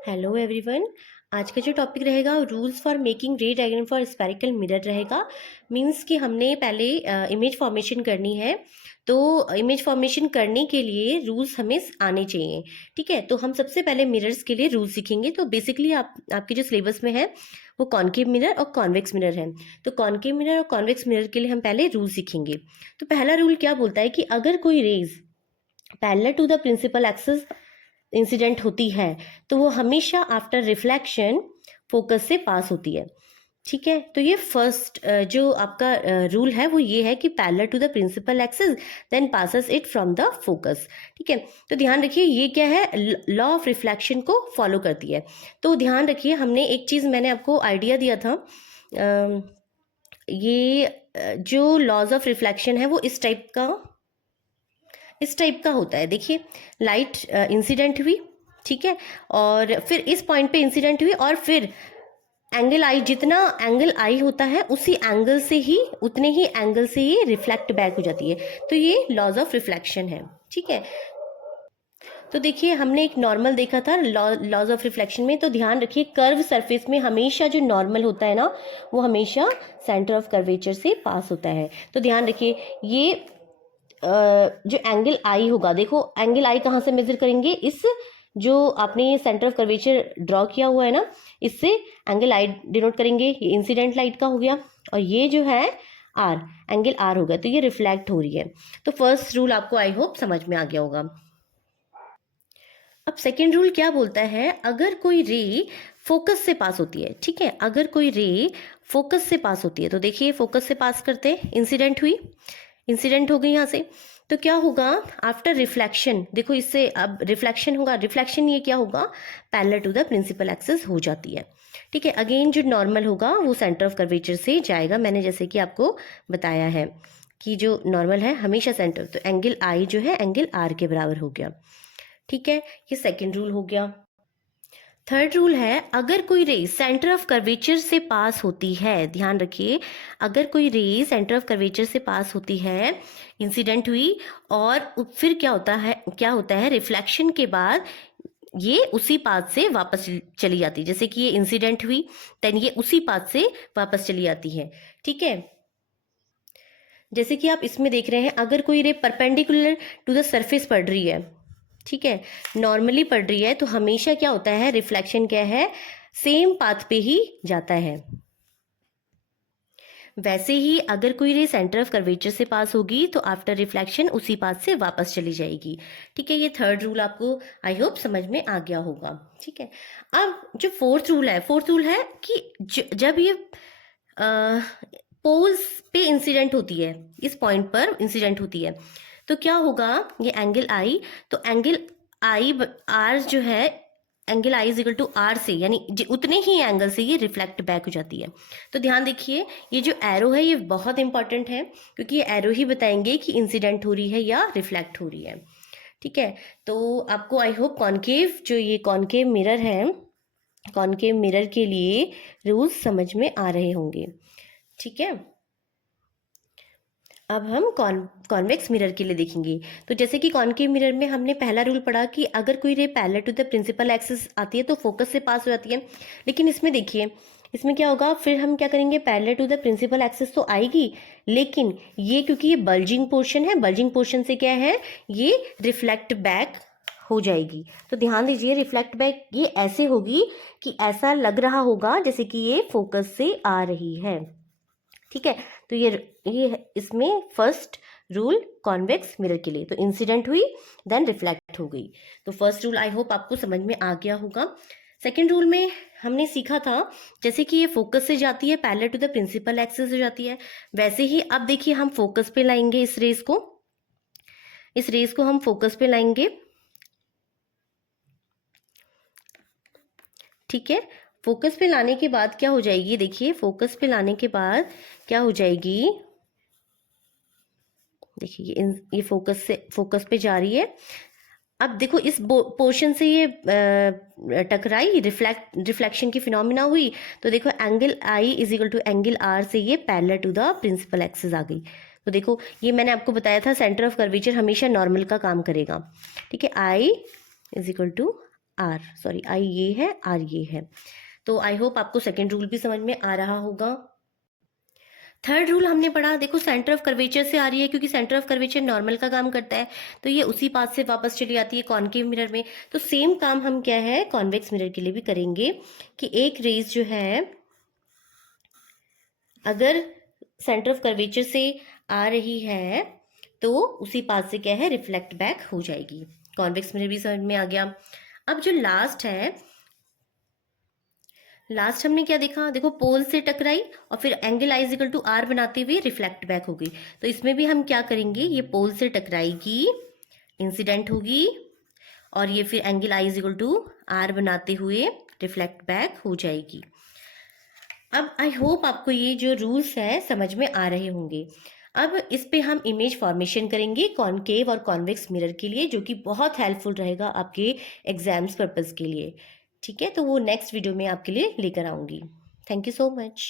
Hello everyone. आज का जो टॉपिक रहेगा रूल्स फॉर मेकिंग रे डायग्राम फॉर स्फेरिकल मिरर रहेगा। मींस कि हमने पहले इमेज फॉर्मेशन करनी है, तो इमेज फॉर्मेशन करने के लिए रूल्स हमें आने चाहिए। ठीक है, तो हम सबसे पहले मिरर्स के लिए रूल्स सीखेंगे। तो बेसिकली आपके जो सिलेबस में है वो कॉन्केव मिरर और कॉन्वेक्स मिरर है। तो कॉन्केव मिरर और कॉन्वेक्स मिरर के लिए हम पहले रूल सीखेंगे। तो पहला रूल क्या बोलता है कि अगर कोई ray parallel to the principal axis incident होती है तो वो हमेशा आफ्टर रिफ्लेक्शन फोकस से पास होती है। ठीक है, तो ये फर्स्ट जो आपका रूल है वो ये है कि parallel to the principal axis then passes it from the focus. ठीक है, तो ध्यान रखिए ये क्या है, लॉ ऑफ रिफ्लेक्शन को फॉलो करती है। तो ध्यान रखिए, हमने एक चीज़ मैंने आपको आइडिया दिया था, जो लॉज ऑफ रिफ्लेक्शन है वो इस टाइप का होता है। देखिए, लाइट इंसिडेंट हुई, ठीक है, और फिर इस पॉइंट पे इंसिडेंट हुई और फिर एंगल आई, जितना एंगल आई होता है उसी एंगल से ही, उतने ही एंगल से ही रिफ्लेक्ट बैक हो जाती है। तो ये लॉज ऑफ रिफ्लेक्शन है। ठीक है, तो देखिए हमने एक नॉर्मल देखा था लॉज ऑफ रिफ्लेक्शन में। तो ध्यान रखिए, कर्व सरफेस में हमेशा जो नॉर्मल होता है ना वो हमेशा सेंटर ऑफ कर्वेचर से पास होता है। तो ध्यान रखिए, ये जो एंगल आई होगा, देखो एंगल आई कहाँ से मेजर करेंगे, इस जो आपने ये सेंटर ऑफ कर्वेचर ड्रॉ किया हुआ है ना, इससे एंगल आई डिनोट करेंगे। ये इंसिडेंट लाइट का हो गया, और ये जो है आर, एंगल आर हो गया, तो ये रिफ्लेक्ट हो रही है। तो फर्स्ट रूल आपको आई होप समझ में आ गया होगा। अब सेकेंड रूल क्या बोलता है, अगर कोई रे फोकस से पास होती है, ठीक है, अगर कोई रे फोकस से पास होती है, तो देखिए फोकस से पास करते इंसिडेंट हुई, इंसिडेंट हो गई यहाँ से, तो क्या होगा आफ्टर रिफ्लेक्शन, देखो इससे अब रिफ्लेक्शन होगा, रिफ्लेक्शन ये क्या होगा, parallel to the principal axis हो जाती है। ठीक है, अगेन जो नॉर्मल होगा वो सेंटर ऑफ कर्वेचर से जाएगा, मैंने जैसे कि आपको बताया है कि जो नॉर्मल है हमेशा सेंटर, तो एंगल आई जो है एंगल आर के बराबर हो गया। ठीक है, ये सेकेंड रूल हो गया। थर्ड रूल है, अगर कोई रे सेंटर ऑफ कर्वेचर से पास होती है, ध्यान रखिए, अगर कोई रे सेंटर ऑफ कर्वेचर से पास होती है, इंसिडेंट हुई, और फिर क्या होता है रिफ्लेक्शन के बाद ये उसी पाथ से वापस चली जाती है। जैसे कि ये इंसिडेंट हुई, देन ये उसी पाथ से वापस चली जाती है। ठीक है, जैसे कि आप इसमें देख रहे हैं, अगर कोई रे परपेंडिकुलर टू द सरफेस पड़ रही है, ठीक है, नॉर्मली पड़ रही है, तो हमेशा क्या होता है, रिफ्लेक्शन क्या है, सेम पाथ पे ही जाता है। वैसे ही अगर कोई रे सेंटर ऑफ कर्वेचर से पास होगी तो आफ्टर रिफ्लेक्शन उसी पाथ से वापस चली जाएगी। ठीक है, ये थर्ड रूल आपको आई होप समझ में आ गया होगा। ठीक है, अब जो फोर्थ रूल है कि जब ये पोल्स पे इंसिडेंट होती है, इस पॉइंट पर इंसिडेंट होती है, तो क्या होगा, ये एंगल आई, तो एंगल आई आर जो है, angle I is equal to r से, यानी उतने ही एंगल से ये रिफ्लेक्ट बैक हो जाती है। तो ध्यान देखिए, ये जो एरो है ये बहुत इंपॉर्टेंट है, क्योंकि ये एरो ही बताएंगे कि इंसिडेंट हो रही है या रिफ्लेक्ट हो रही है। ठीक है, तो आपको आई होप कॉन्केव, जो ये कॉन्केव मिरर है, कॉन्केव मिरर के लिए रूल्स समझ में आ रहे होंगे। ठीक है, अब हम कॉन्वेक्स मिरर के लिए देखेंगे। तो जैसे कि कॉन्केव मिरर में हमने पहला रूल पढ़ा कि अगर कोई ray parallel to the principal axis आती है तो फोकस से पास हो जाती है। लेकिन इसमें देखिए, इसमें क्या होगा, फिर हम क्या करेंगे, parallel to the principal axis तो आएगी, लेकिन ये क्योंकि ये बल्जिंग पोर्शन है, बल्जिंग पोर्शन से क्या है, ये रिफ्लेक्ट बैक हो जाएगी। तो ध्यान दीजिए, रिफ्लेक्ट बैक ये ऐसे होगी कि ऐसा लग रहा होगा जैसे कि ये फोकस से आ रही है। ठीक है, तो ये इसमें फर्स्ट रूल कॉन्वेक्स मिरर के लिए, तो इंसिडेंट हुई देन रिफ्लेक्ट हो गई। तो फर्स्ट रूल आई होप आपको समझ में आ गया होगा। सेकेंड रूल में हमने सीखा था, जैसे कि ये फोकस से जाती है parallel to the principal axis हो जाती है, वैसे ही अब देखिए हम फोकस पे लाएंगे इस रेस को हम फोकस पे लाएंगे। ठीक है, फोकस पे लाने के बाद क्या हो जाएगी, देखिए फोकस पे लाने के बाद क्या हो जाएगी, देखिए ये फोकस पे जा रही है। अब देखो इस पोर्शन से ये टकराई, रिफ्लेक्शन की फिनोमिना हुई, तो देखो angle I is equal to angle R से ये parallel to the principal axis आ गई। तो देखो ये मैंने आपको बताया था, सेंटर ऑफ कर्वेचर हमेशा नॉर्मल का काम करेगा। ठीक है, I is equal to R, sorry I ये है, आर ये है। तो आई होप आपको सेकेंड रूल भी समझ में आ रहा होगा। थर्ड रूल हमने पढ़ा, देखो सेंटर ऑफ कर्वेचर से आ रही है, क्योंकि सेंटर ऑफ कर्वेचर नॉर्मल का काम करता है, तो ये उसी पाथ से वापस चली आती है कॉनकेव मिरर में। तो सेम काम हम क्या है कॉन्वेक्स मिरर के लिए भी करेंगे, कि एक रेज जो है अगर सेंटर ऑफ कर्वेचर से आ रही है तो उसी पाथ से क्या है रिफ्लेक्ट बैक हो जाएगी। कॉन्वेक्स मिरर भी समझ में आ गया। अब जो लास्ट है, लास्ट हमने क्या देखा, देखो पोल से टकराई और फिर angle i equal to r बनाते हुए रिफ्लेक्ट बैक हो गई। तो इसमें भी हम क्या करेंगे, ये पोल से टकराएगी, इंसिडेंट होगी, और ये फिर angle i equal to r बनाते हुए रिफ्लेक्ट बैक हो जाएगी। अब आई होप आपको ये जो रूल्स है समझ में आ रहे होंगे। अब इस पे हम इमेज फॉर्मेशन करेंगे कॉनकेव और कॉन्वेक्स मिरर के लिए, जो कि बहुत हेल्पफुल रहेगा आपके एग्जाम्स पर्पस के लिए। ठीक है, तो वो नेक्स्ट वीडियो में आपके लिए लेकर आऊंगी। Thank you so much.